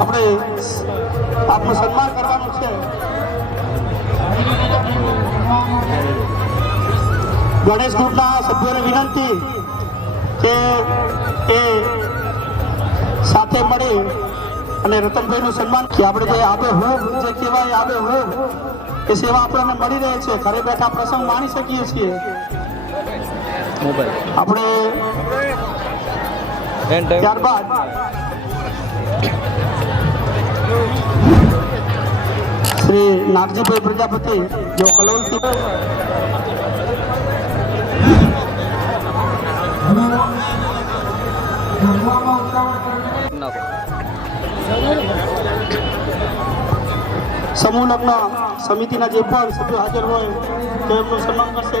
આપણે આપનું સન્માન કરવાનું છે. ગણેશ ગ્રુપના સભ્યોને વિનંતી કે એ સાથે મળી અને રતનભાઈનું સન્માન કે આપણે જે આબે હું, જે કહેવાય આબે હું, એ સેવા આપણને મળી રહે છે. ઘરે બેઠા પ્રસંગ માણી શકીએ છીએ. આપણે ત્યારબાદ શ્રી નાગજીભાઈ પ્રજાપતિ, જો કલોલથી સમૂહ લગ્ન સમિતિના જે પણ સભ્યો હાજર હોય તેમનું સન્માન કરશે.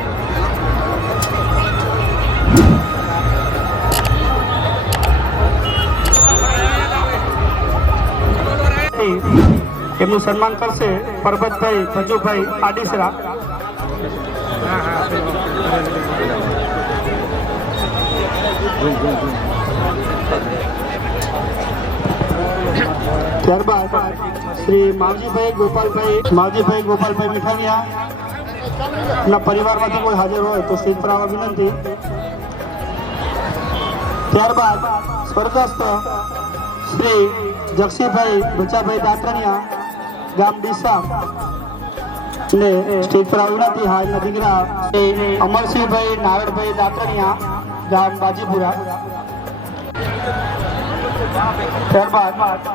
એમનું સન્માન કરશે પરબતભાઈ ભજુભાઈ આડીસરા. ત્યારબાદ શ્રી માવજીભાઈ ગોપાલભાઈ માવજીભાઈ ગોપાલભાઈ મીઠાવિયા ના પરિવારમાંથી કોઈ હાજર હોય તો સ્થિત પર વિનંતી. ત્યારબાદ સ્વર્ગસ્થ શ્રી જક્ષીભાઈ બચાભાઈ દાતરણિયા ગામ ડીસા ને સ્ટેજ પર આવ્યું નથી હાલના દીકરા શ્રી અમરસિંહભાઈ નારણભાઈ દાતરણિયા ગામ બાજીપુરા ત્યારબાદ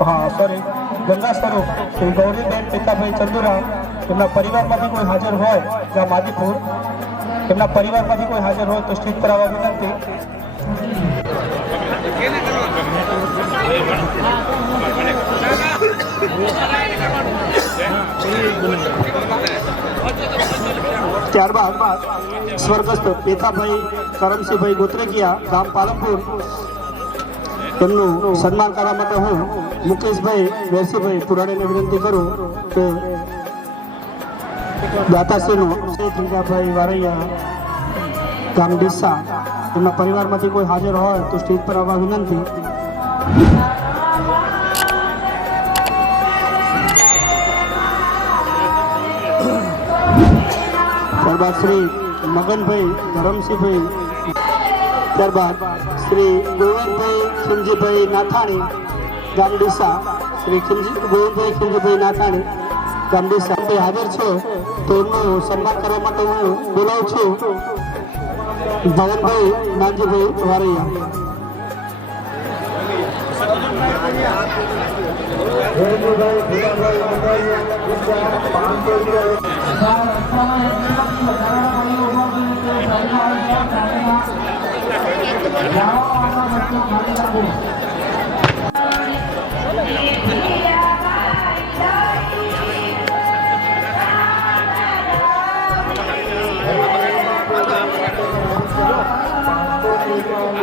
હા સોરી ગંગા સ્વરૂપ શ્રી ગૌરીબેન પિતાભાઈ ચંદુરા એમના પરિવારમાંથી કોઈ હાજર હોય ગામ આદિપુર એમના પરિવારમાંથી કોઈ હાજર હોય તો સ્ટેજ પર આવવા વિનંતી ત્યારબાદ સ્વર્ગસ્થ પેથાભાઈ કરમસિંહભાઈ ગોત્રેકિયા ગામ પાલમપુર તેમનું સન્માન કરવા માટે હું મુકેશભાઈ વેરસીભાઈ પુરાણીને વિનંતી કરું કે દાતાશ્રીનું શેઠ લીલાભાઈ વારૈયા ગામ ડીસા તેમના પરિવારમાંથી કોઈ હાજર હોય તો સ્ટેજ પર આવવા વિનંતી. ત્યારબાદ શ્રી મગનભાઈ ધરમસિંહભાઈ, ત્યારબાદ શ્રી ગોવિંદભાઈ ખીમજીભાઈ નાથાણી, ગામડીસા. શ્રી ખીમજી ગોવિંદભાઈ ખીમજીભાઈ નાથાણી, ગામડીસા. હાજર છે તો એમનું સન્માન કરવા માટે હું બોલાવું છું. భవన్ భాయ్ మాజీ భాయ్ వారయ్య మహిళకు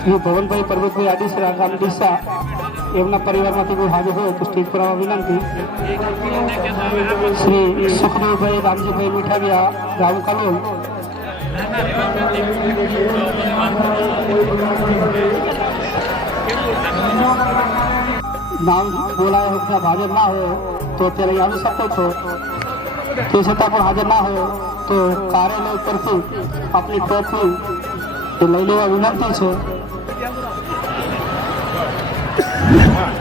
શ્રી ભવનભાઈ પર્વતભાઈ આડીસરા ગામ ડીસા એમના પરિવારમાંથી કોઈ હાજર હોય તો સ્ટેજ પર વિનંતી. શ્રી સુખદેવભાઈ રામજીભાઈ મીઠાવિયા ગામ કલોલ. નામ બોલાય હોય હાજર ના હોય તો અત્યારે આવી શકો છો. તે છતાં પણ હાજર ના હોય તો કાર્યાલય પરથી આપની ટ્રોફી એ લઈ લેવા વિનંતી છે. Come on.